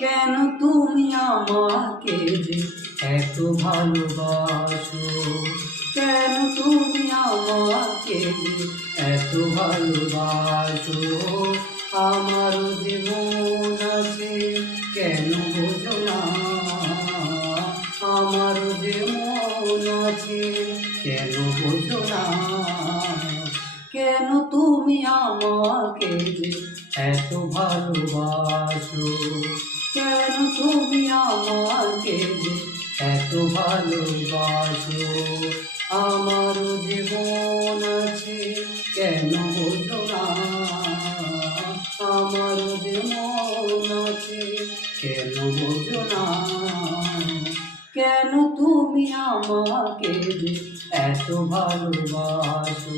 কেন তুমি আমাকে যে এত ভালোবাসো, কেন তুমি আমাকে যে এত ভালোবাসো। আমারও যে মন আছে কেন বোঝো না, আমারও যে মন আছে কেন বোঝো না। কেন তুমি আমাকে যে এত ভালোবাসো, কেন তুমি আমাকে যে এত ভালোবাসো। আমারও যে মন আছে কেন বোঝো না, আমারও যে মন আছে কেন বোঝো না। কেন তুমি আমাকে যে এত ভালোবাসো।